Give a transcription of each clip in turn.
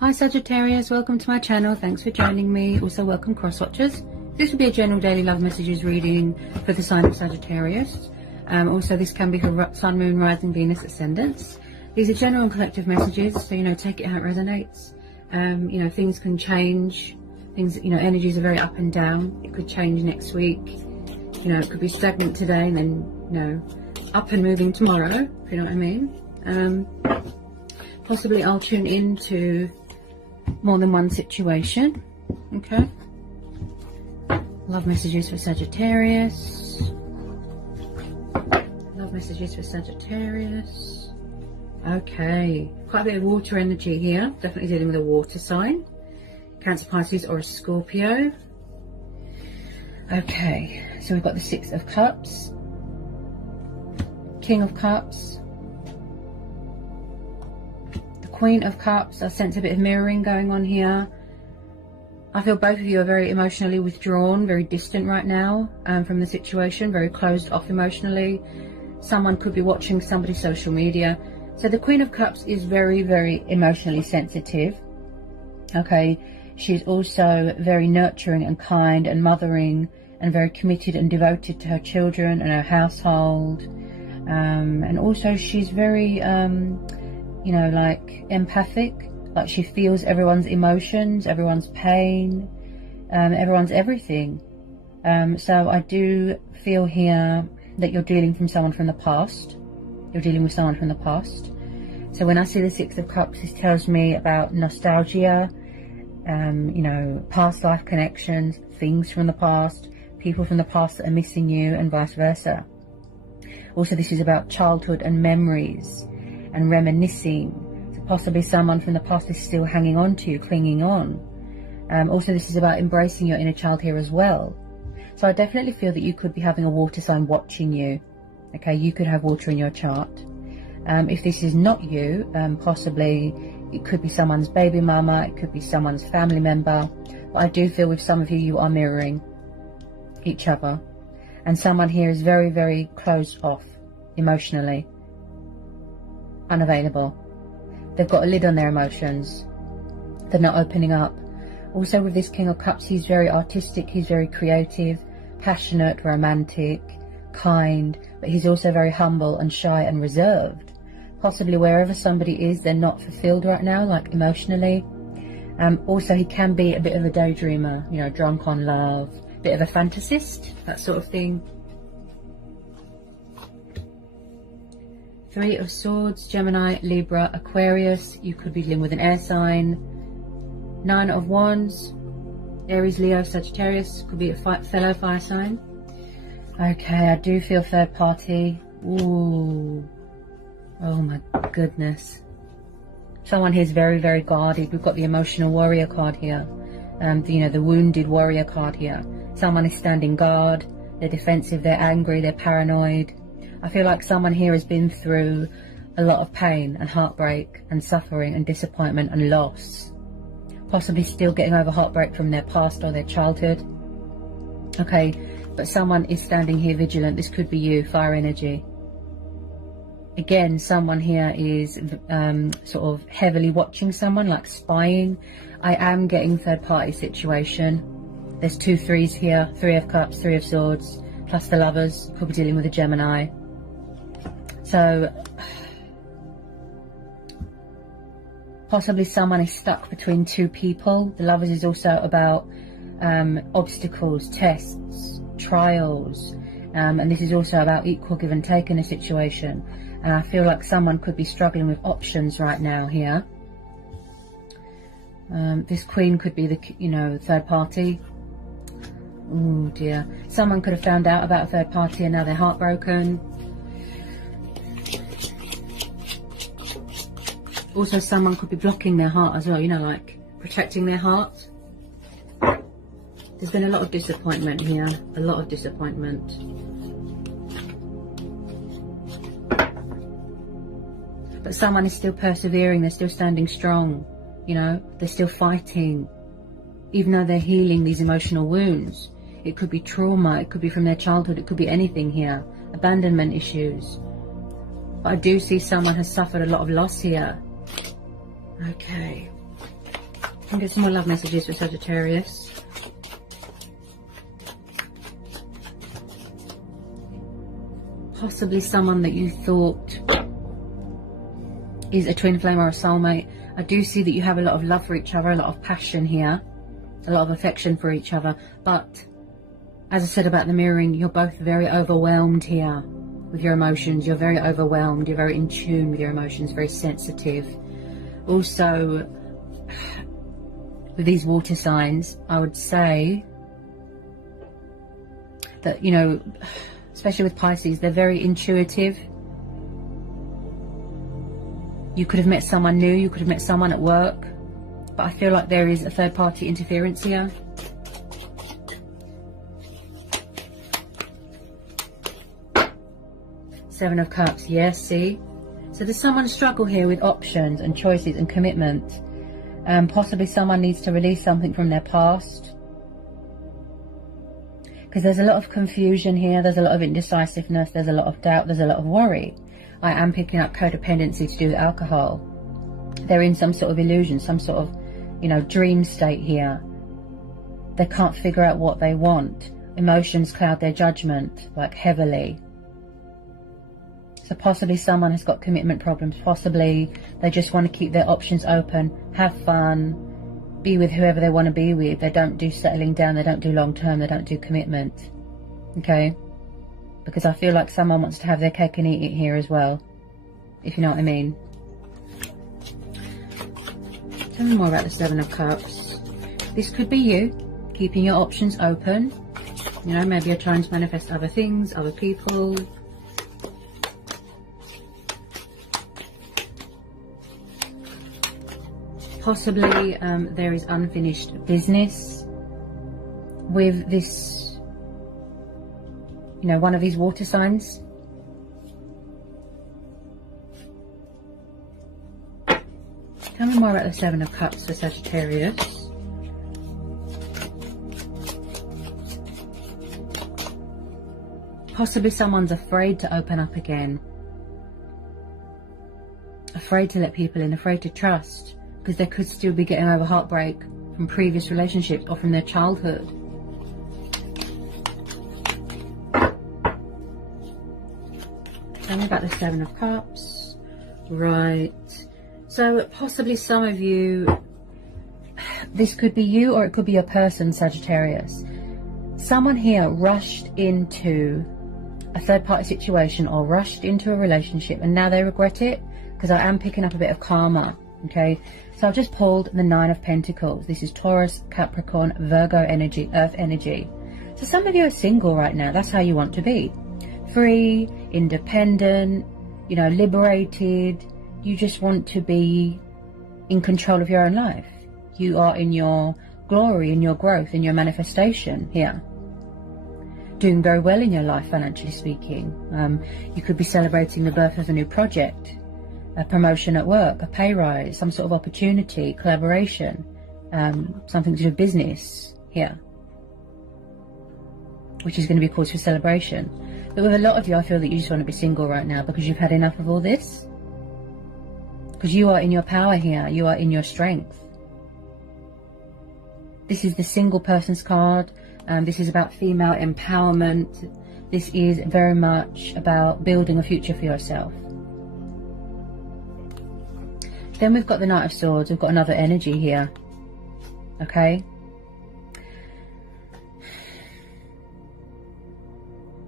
Hi Sagittarius, welcome to my channel. Thanks for joining me. Also welcome cross watchers. This will be a general daily love messages reading for the sign of Sagittarius. Also this can be for Sun, Moon, Rising, Venus, Ascendants. These are general and collective messages, so take it how it resonates. Things can change. Energies are very up and down. It could change next week. It could be stagnant today and then up and moving tomorrow, if you know what I mean. Possibly I'll tune into more than one situation. Okay. Love messages for Sagittarius. Love messages for Sagittarius. Okay. Quite a bit of water energy here. Definitely dealing with a water sign. Cancer, Pisces, or a Scorpio. Okay. So we've got the Six of Cups. King of Cups. Queen of Cups. I sense a bit of mirroring going on here. I feel both of you are very emotionally withdrawn, very distant right now from the situation, very closed off emotionally. Someone could be watching somebody's social media. So the Queen of Cups is very, very emotionally sensitive. Okay, she's also very nurturing and kind and mothering and very committed and devoted to her children and her household. And also she's very empathic, like she feels everyone's emotions, everyone's pain, everyone's everything. So I do feel here that you're dealing from someone from the past. You're dealing with someone from the past. So when I see the Six of Cups, this tells me about nostalgia, past life connections, things from the past, people from the past that are missing you, and vice versa. Also, this is about childhood and memories and reminiscing. So possibly someone from the past is still hanging on to you, clinging on. Also, this is about embracing your inner child here as well. So I definitely feel that you could be having a water sign watching you. Okay, you could have water in your chart. If this is not you, possibly it could be someone's baby mama, it could be someone's family member. But I do feel with some of you, you are mirroring each other. And someone here is very, very closed off emotionally. Unavailable. They've got a lid on their emotions. They're not opening up. Also with this King of Cups, he's very artistic, he's very creative, passionate, romantic, kind, but he's also very humble and shy and reserved. Possibly wherever somebody is, they're not fulfilled right now, like emotionally. Also he can be a bit of a daydreamer, drunk on love, bit of a fantasist, that sort of thing. Three of Swords, Gemini, Libra, Aquarius. You could be dealing with an air sign. Nine of Wands, Aries, Leo, Sagittarius. Could be a fellow fire sign. Okay, I do feel third party. Ooh. Oh my goodness. Someone here is very, very guarded. We've got the emotional warrior card here. The wounded warrior card here. Someone is standing guard. They're defensive, they're angry, they're paranoid. I feel like someone here has been through a lot of pain and heartbreak and suffering and disappointment and loss. Possibly still getting over heartbreak from their past or their childhood. Okay, but someone is standing here vigilant. This could be you, fire energy. Again, someone here is sort of heavily watching someone, like spying. I am getting third party situation. There's two threes here, Three of Cups, Three of Swords, plus the Lovers. Could be dealing with a Gemini. So possibly someone is stuck between two people. The Lovers is also about obstacles, tests, trials, and this is also about equal give and take in a situation. And I feel like someone could be struggling with options right now here. This Queen could be the third party. Oh dear. Someone could have found out about a third party and now they're heartbroken. Also, someone could be blocking their heart as well, like protecting their heart. There's been a lot of disappointment here, a lot of disappointment. But someone is still persevering, they're still standing strong, they're still fighting. Even though they're healing these emotional wounds. It could be trauma, it could be from their childhood, it could be anything here. Abandonment issues. But I do see someone has suffered a lot of loss here. Okay. Can get some more love messages for Sagittarius. Possibly someone that you thought is a twin flame or a soulmate. I do see that you have a lot of love for each other, a lot of passion here, a lot of affection for each other. But as I said about the mirroring, you're both very overwhelmed here with your emotions. You're very overwhelmed. You're very in tune with your emotions, very sensitive. Also, with these water signs, I would say that, you know, especially with Pisces, they're very intuitive. You could have met someone new, you could have met someone at work, but I feel like there is a third party interference here. Seven of Cups, yes, see? So there's someone struggle here with options and choices and commitment. Possibly someone needs to release something from their past. Because there's a lot of confusion here, there's a lot of indecisiveness, there's a lot of doubt, there's a lot of worry. I am picking up codependency to do with alcohol. They're in some sort of illusion, some sort of, you know, dream state here. They can't figure out what they want. Emotions cloud their judgment, like heavily. So possibly someone has got commitment problems. Possibly they just want to keep their options open, have fun, be with whoever they want to be with. They don't do settling down, they don't do long term, they don't do commitment. Okay? Because I feel like someone wants to have their cake and eat it here as well, if you know what I mean. Tell me more about the Seven of Cups. This could be you, keeping your options open. You know, maybe you're trying to manifest other things, other people. Possibly there is unfinished business with this, you know, one of these water signs. Tell me more about the Seven of Cups for Sagittarius. Possibly someone's afraid to open up again. Afraid to let people in, afraid to trust. Because they could still be getting over heartbreak from previous relationships or from their childhood. Tell me about the Seven of Cups. Right. So possibly some of you, this could be you or it could be a person, Sagittarius. Someone here rushed into a third party situation or rushed into a relationship and now they regret it, because I am picking up a bit of karma. Okay, so I've just pulled the Nine of Pentacles. This is Taurus, Capricorn, Virgo energy, Earth energy. So some of you are single right now. That's how you want to be. Free, independent, you know, liberated. You just want to be in control of your own life. You are in your glory, in your growth, in your manifestation here. Doing very well in your life, financially speaking. You could be celebrating the birth of a new project. A promotion at work, a pay rise, some sort of opportunity, collaboration, something to do with business here, which is going to be cause for celebration. But with a lot of you, I feel that you just want to be single right now because you've had enough of all this. Because you are in your power here, you are in your strength. This is the single person's card. This is about female empowerment. This is very much about building a future for yourself. Then we've got the Knight of Swords. We've got another energy here. Okay.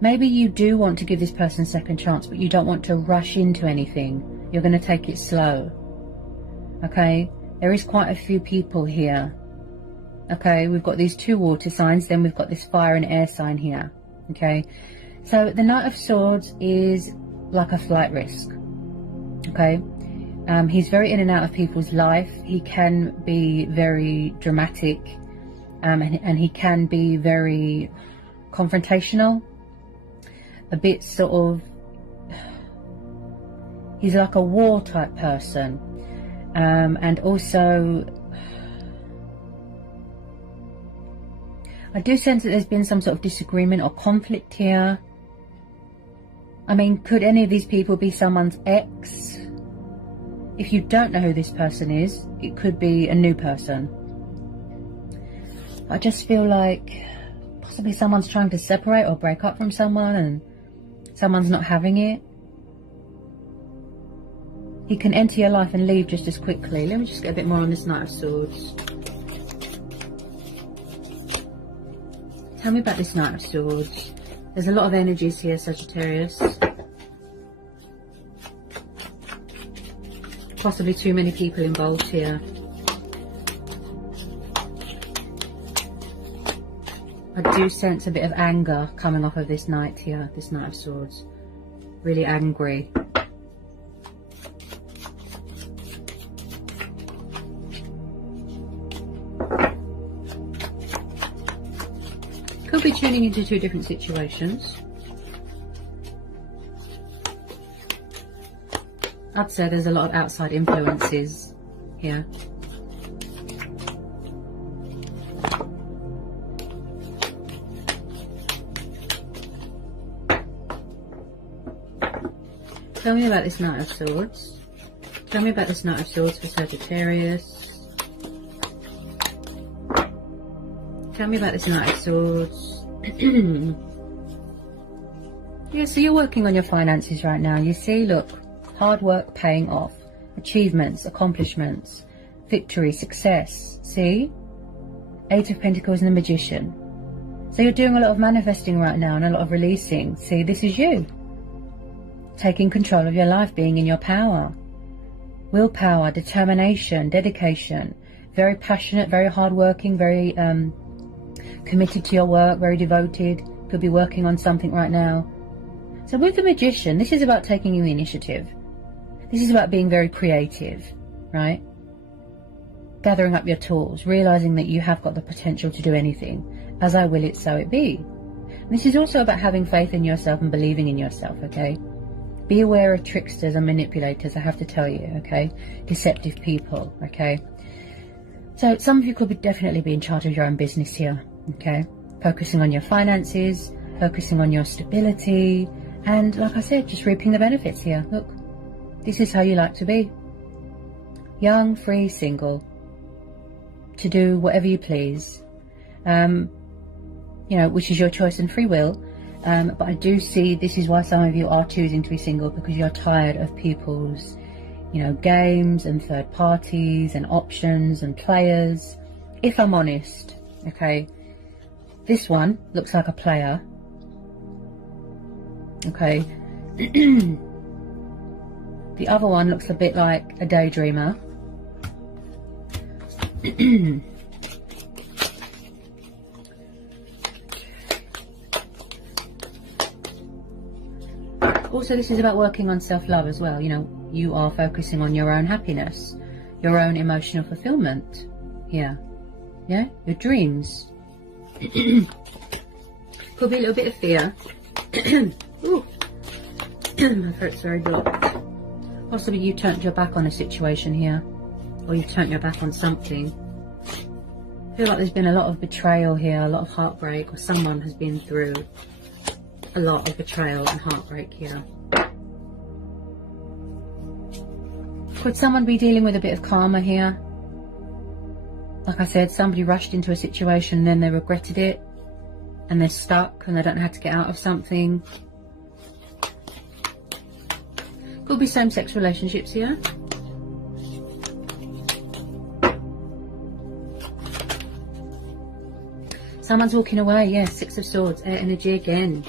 Maybe you do want to give this person a second chance, but you don't want to rush into anything. You're going to take it slow. Okay. There is quite a few people here. Okay. We've got these two water signs. Then we've got this fire and air sign here. Okay. So the Knight of Swords is like a flight risk. Okay. He's very in and out of people's life. He can be very dramatic, and he can be very confrontational. A bit sort of, he's like a war type person, and also I do sense that there's been some sort of disagreement or conflict here. I mean, could any of these people be someone's ex? If you don't know who this person is, it could be a new person. I just feel like possibly someone's trying to separate or break up from someone and someone's not having it. He can enter your life and leave just as quickly. Let me just get a bit more on this Knight of Swords. Tell me about this Knight of Swords. There's a lot of energies here, Sagittarius. Possibly too many people involved here. I do sense a bit of anger coming off of this Knight here, this Knight of Swords. Really angry. Could be tuning into two different situations. I'd say there's a lot of outside influences here. Tell me about this Knight of Swords. Tell me about this Knight of Swords for Sagittarius. Tell me about this Knight of Swords. Yeah, so you're working on your finances right now. You see, look, hard work paying off. Achievements, accomplishments, victory, success. See? Eight of Pentacles and the Magician. So you're doing a lot of manifesting right now and a lot of releasing. See, this is you. Taking control of your life, being in your power. Willpower, determination, dedication. Very passionate, very hardworking, very committed to your work, very devoted. Could be working on something right now. So with the Magician, this is about taking the initiative. This is about being very creative, right? Gathering up your tools, realizing that you have got the potential to do anything. As I will it, so it be. And this is also about having faith in yourself and believing in yourself, okay? Be aware of tricksters and manipulators, I have to tell you, okay? Deceptive people, okay? So some of you could definitely be in charge of your own business here, okay? Focusing on your finances, focusing on your stability, and like I said, just reaping the benefits here. Look, this is how you like to be. Young, free, single. To do whatever you please. You know, which is your choice and free will. But I do see this is why some of you are choosing to be single, because you're tired of people's, you know, games and third parties and options and players. If I'm honest, okay, this one looks like a player. Okay. The other one looks a bit like a daydreamer. Also, this is about working on self-love as well. You know, you are focusing on your own happiness, your own emotional fulfillment here. Yeah, your dreams. Could be a little bit of fear. Ooh. My throat's very blocked. Possibly you turned your back on a situation here, or you've turned your back on something. I feel like there's been a lot of betrayal here, a lot of heartbreak, or someone has been through a lot of betrayal and heartbreak here. Could someone be dealing with a bit of karma here? Like I said, somebody rushed into a situation and then they regretted it, and they're stuck and they don't know how to get out of something. Could be same-sex relationships here. Someone's walking away. Yeah, Six of Swords, air energy again.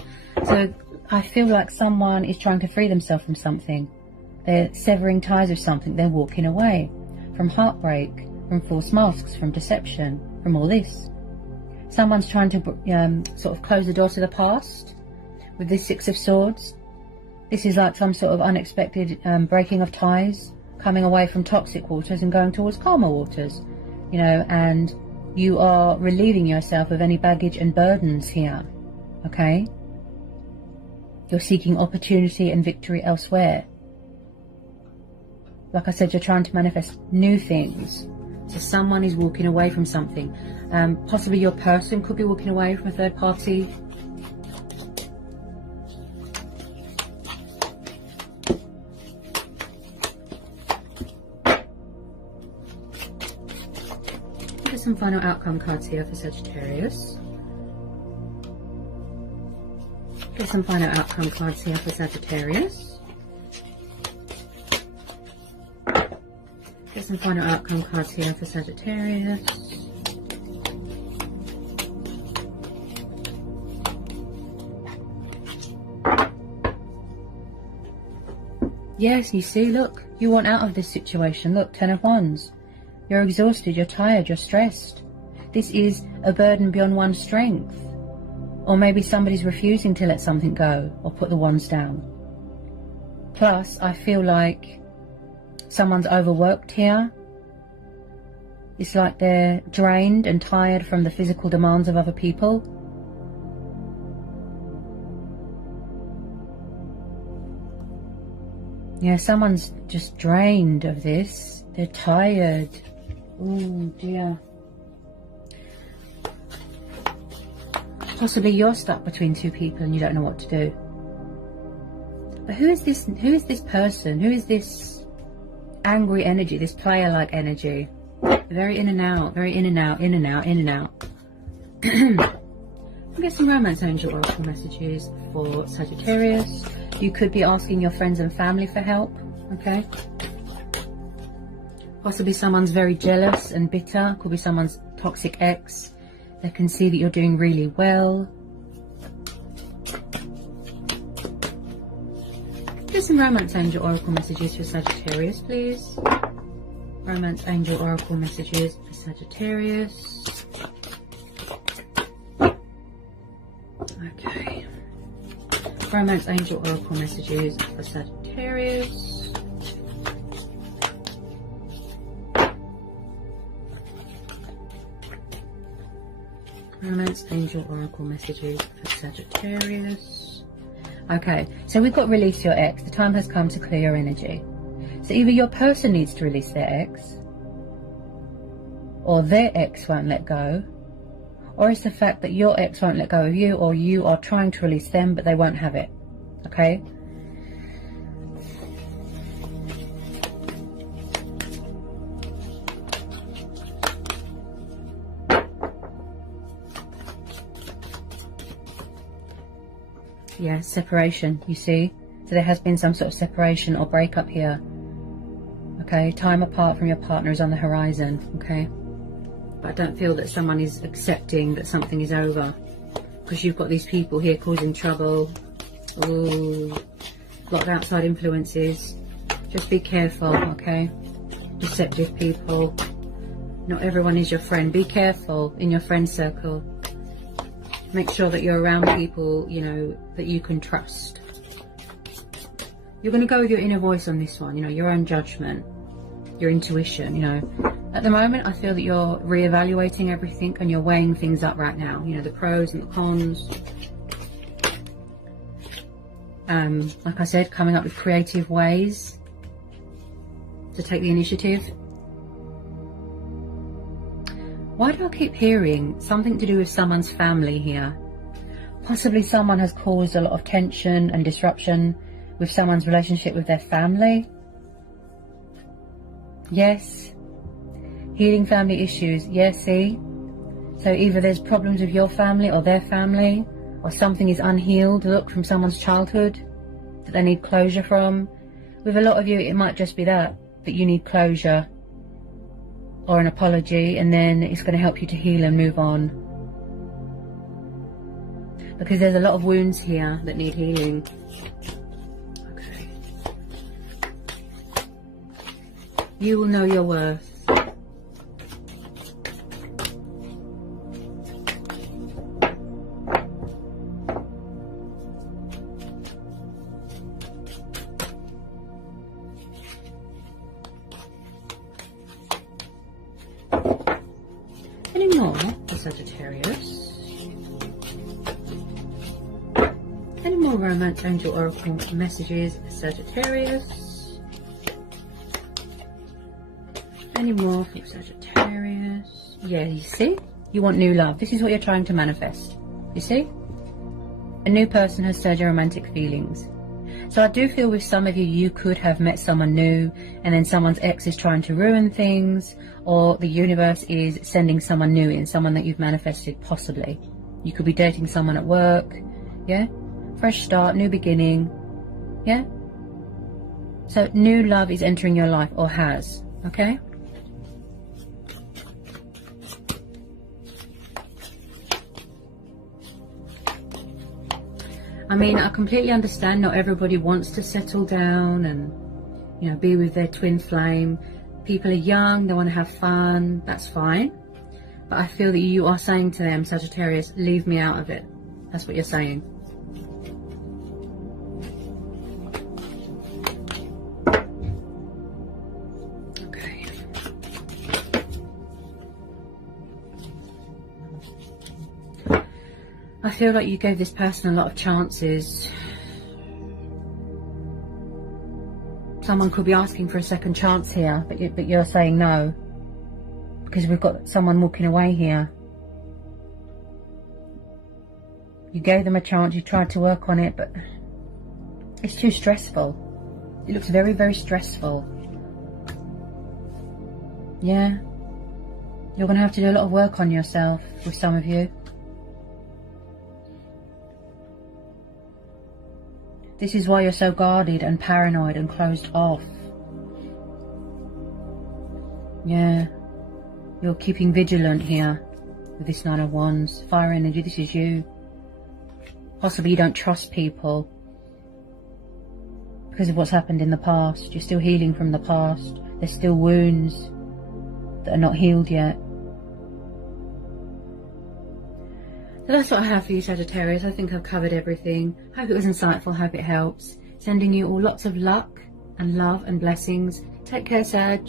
So I feel like someone is trying to free themselves from something. They're severing ties with something. They're walking away from heartbreak, from false masks, from deception, from all this. Someone's trying to sort of close the door to the past with this Six of Swords. This is like some sort of unexpected breaking of ties, coming away from toxic waters and going towards calmer waters, you know, and you are relieving yourself of any baggage and burdens here, okay? You're seeking opportunity and victory elsewhere. Like I said, you're trying to manifest new things. So someone is walking away from something. Possibly your person could be walking away from a third party. Get some final outcome cards here for Sagittarius. Get some final outcome cards here for Sagittarius. Get some final outcome cards here for Sagittarius. Yes, you see, look, you want out of this situation. Look, 10 of Wands. You're exhausted, you're tired, you're stressed. This is a burden beyond one's strength. Or maybe somebody's refusing to let something go or put the wands down. Plus, I feel like someone's overworked here. It's like they're drained and tired from the physical demands of other people. Yeah, someone's just drained of this. They're tired. Oh dear. Possibly you're stuck between two people and you don't know what to do. But who is this person? Who is this angry energy, this player-like energy? Very in and out, very in and out, in and out, in and out. I'll get some romance angel oracle messages for Sagittarius. You could be asking your friends and family for help, okay? Possibly someone's very jealous and bitter. Could be someone's toxic ex. They can see that you're doing really well. Get some romance angel oracle messages for Sagittarius, please. Romance angel oracle messages for Sagittarius. Okay. Romance angel oracle messages for Sagittarius. Romance angel oracle messages for Sagittarius. Okay, so we've got release your ex. The time has come to clear your energy. So either your person needs to release their ex, or their ex won't let go, or it's the fact that your ex won't let go of you, or you are trying to release them but they won't have it. Okay? Yeah, separation, you see? So there has been some sort of separation or breakup here. Okay, time apart from your partner is on the horizon, okay? But I don't feel that someone is accepting that something is over. Because you've got these people here causing trouble. Ooh, a lot of outside influences. Just be careful, okay? Deceptive people. Not everyone is your friend. Be careful in your friend circle. Make sure that you're around people, you know, that you can trust. You're going to go with your inner voice on this one, you know, your own judgment, your intuition, you know. At the moment, I feel that you're reevaluating everything and you're weighing things up right now. You know, the pros and the cons. Like I said, coming up with creative ways to take the initiative. Why do I keep hearing something to do with someone's family here? Possibly someone has caused a lot of tension and disruption with someone's relationship with their family. Yes. Healing family issues. Yes, see? So either there's problems with your family or their family, or something is unhealed, look, from someone's childhood that they need closure from. With a lot of you, it might just be that you need closure or an apology, and then it's going to help you to heal and move on. Because there's a lot of wounds here that need healing. Okay. You will know your worth. Any more for Sagittarius? Any more romance angel oracle messages for Sagittarius? Any more for Sagittarius? Yeah, you see? You want new love. This is what you're trying to manifest. You see? A new person has stirred your romantic feelings. So I do feel with some of you, you could have met someone new and then someone's ex is trying to ruin things, or the universe is sending someone new in, someone that you've manifested possibly. You could be dating someone at work, yeah? Fresh start, new beginning, yeah? So new love is entering your life, or has, okay? I mean, I completely understand not everybody wants to settle down and, you know, be with their twin flame. People are young, they want to have fun, that's fine. But I feel that you are saying to them, Sagittarius, leave me out of it. That's what you're saying. Okay. I feel like you gave this person a lot of chances. Someone could be asking for a second chance here, but you're saying no. Because we've got someone walking away here. You gave them a chance, you tried to work on it, but it's too stressful. It looks very, very stressful. Yeah. You're going to have to do a lot of work on yourself with some of you. This is why you're so guarded and paranoid and closed off. Yeah. You're keeping vigilant here with this Nine of Wands. Fire energy, this is you. Possibly you don't trust people because of what's happened in the past. You're still healing from the past. There's still wounds that are not healed yet. So that's what I have for you, Sagittarius. I think I've covered everything. Hope it was insightful, hope it helps. Sending you all lots of luck and love and blessings. Take care, Sag.